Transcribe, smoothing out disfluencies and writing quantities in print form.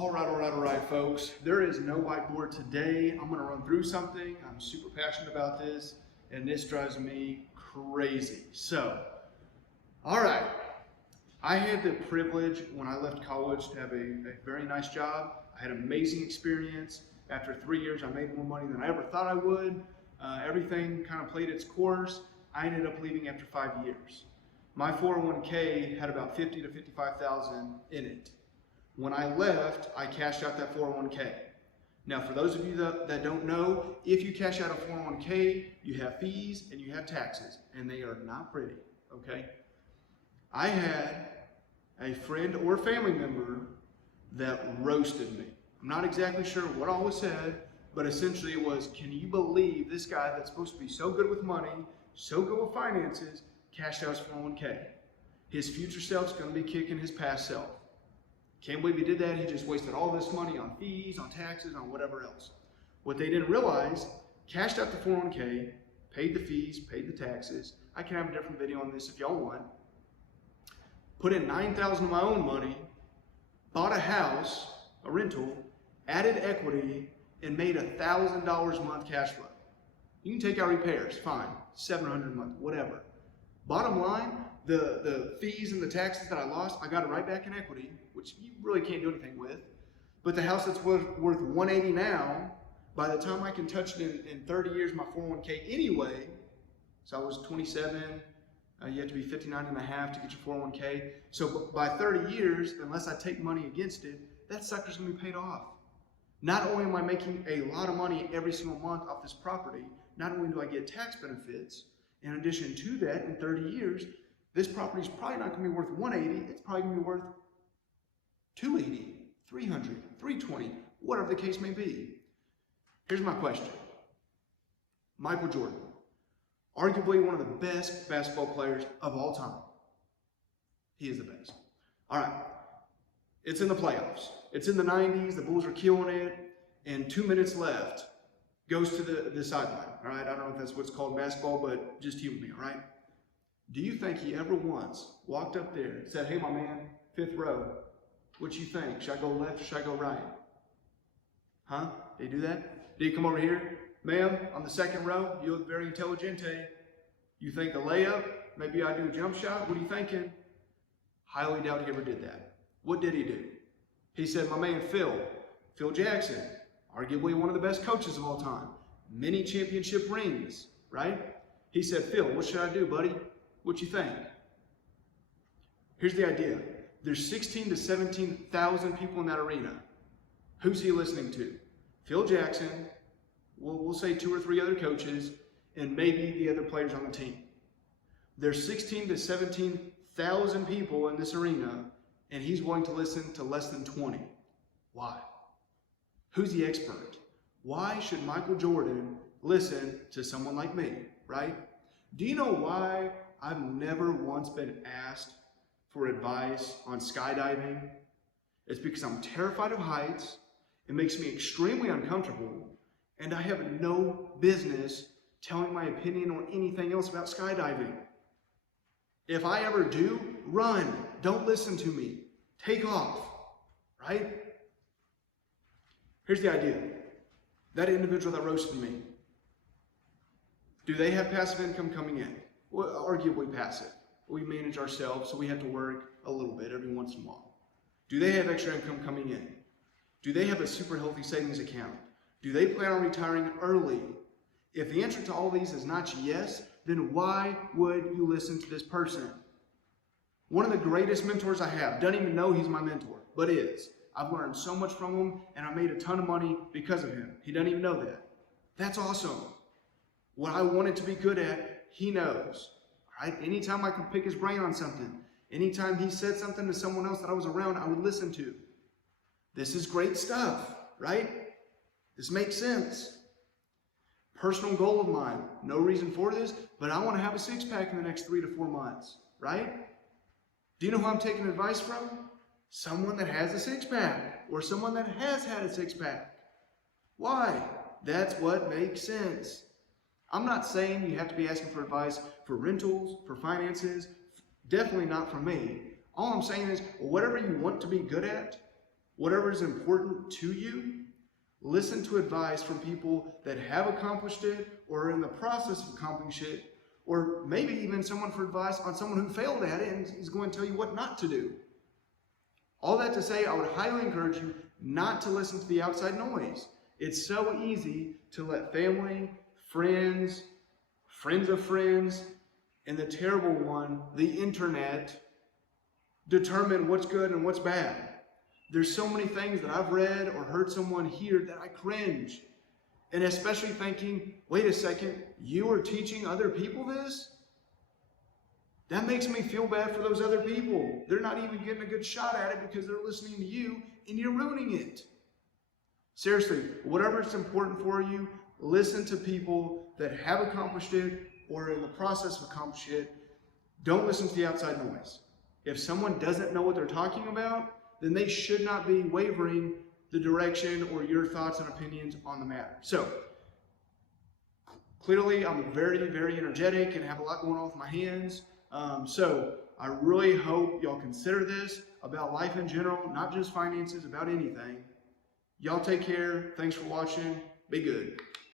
All right, folks. There is no whiteboard today. I'm going to run through something. I'm super passionate about this, and this drives me crazy. So, all right. I had the privilege when I left college to have a very nice job. I had an amazing experience. After 3 years, I made more money than I ever thought I would. Everything kind of played its course. I ended up leaving after 5 years. My 401k had about $50,000 to $55,000 in it. When I left, I cashed out that 401k. Now, for those of you that don't know, if you cash out a 401k, you have fees and you have taxes, and they are not pretty, okay? I had a friend or family member that roasted me. I'm not exactly sure what all was said, but essentially it was, can you believe this guy that's supposed to be so good with money, so good with finances, cashed out his 401k? His future self's going to be kicking his past self. Can't believe he did that. He just wasted all this money on fees, on taxes, on whatever else. What they didn't realize, cashed out the 401k, paid the fees, paid the taxes. I can have a different video on this if y'all want. Put in $9,000 of my own money, bought a house, a rental, added equity, and made $1,000 a month cash flow. You can take out repairs, fine, $700 a month, whatever. Bottom line, the fees and the taxes that I lost, I got it right back in equity, which you really can't do anything with. But the house that's worth $180 now, by the time I can touch it in 30 years, my 401k anyway, so I was 27, you have to be 59 and a half to get your 401k. So by 30 years, unless I take money against it, that sucker's gonna be paid off. Not only am I making a lot of money every single month off this property, not only do I get tax benefits, in addition to that, in 30 years, this property is probably not going to be worth 180. It's probably going to be worth 280, 300, 320, whatever the case may be. Here's my question. Michael Jordan, arguably one of the best basketball players of all time. He is the best. All right. It's in the playoffs. It's in the 90s. The Bulls are killing it. And 2 minutes left. Goes to the sideline. All right. I don't know if that's what's called basketball, but just humor me. All right. Do you think he ever once walked up there and said, hey, my man, 5th row, what you think? Should I go left or should I go right? Huh? Did he do that? Did he come over here? Ma'am, on the 2nd row, you look very intelligente. You think a layup? Maybe I do a jump shot? What are you thinking? Highly doubt he ever did that. What did he do? He said, my man Phil Jackson, arguably one of the best coaches of all time. Many championship rings, right? He said, Phil, what should I do, buddy? What you think? Here's the idea. There's 16 to 17,000 people in that arena. Who's he listening to? Phil Jackson, we'll say 2 or 3 other coaches, and maybe the other players on the team. There's 16 to 17,000 people in this arena, and he's willing to listen to less than 20. Why? Who's the expert? Why should Michael Jordan listen to someone like me, right? Do you know why I've never once been asked for advice on skydiving? It's because I'm terrified of heights. It makes me extremely uncomfortable, and I have no business telling my opinion or anything else about skydiving. If I ever do, run. Don't listen to me. Take off, right? Here's the idea. That individual that roasted me, do they have passive income coming in? Well, arguably passive. We manage ourselves, so we have to work a little bit every once in a while. Do they have extra income coming in? Do they have a super healthy savings account? Do they plan on retiring early? If the answer to all these is not yes, then why would you listen to this person? One of the greatest mentors I have, doesn't even know he's my mentor, but is. I've learned so much from him, and I made a ton of money because of him. He doesn't even know that. That's awesome. What I wanted to be good at, he knows. Right? Anytime I could pick his brain on something, anytime he said something to someone else that I was around, I would listen to. This is great stuff, right? This makes sense. Personal goal of mine, no reason for this, but I want to have a 6-pack in the next 3 to 4 months, right? Do you know who I'm taking advice from? Someone that has a 6-pack, or someone that has had a 6-pack. Why? That's what makes sense. I'm not saying you have to be asking for advice for rentals, for finances, definitely not from me. All I'm saying is, whatever you want to be good at, whatever is important to you. Listen to advice from people that have accomplished it or are in the process of accomplishing it, or maybe even someone for advice on someone who failed at it and is going to tell you what not to do. All that to say, I would highly encourage you not to listen to the outside noise. It's so easy to let family, friends, friends of friends, and the terrible one, the internet, determine what's good and what's bad. There's so many things that I've read or heard someone hear that I cringe. And especially thinking, wait a second, you are teaching other people this? That makes me feel bad for those other people. They're not even getting a good shot at it because they're listening to you and you're ruining it. Seriously, whatever is important for you, listen to people that have accomplished it or are in the process of accomplishing it. Don't listen to the outside noise. If someone doesn't know what they're talking about, then they should not be wavering the direction or your thoughts and opinions on the matter. So, clearly I'm very, very energetic and have a lot going on with my hands. So I really hope y'all consider this about life in general, not just finances, about anything. Y'all take care. Thanks for watching. Be good.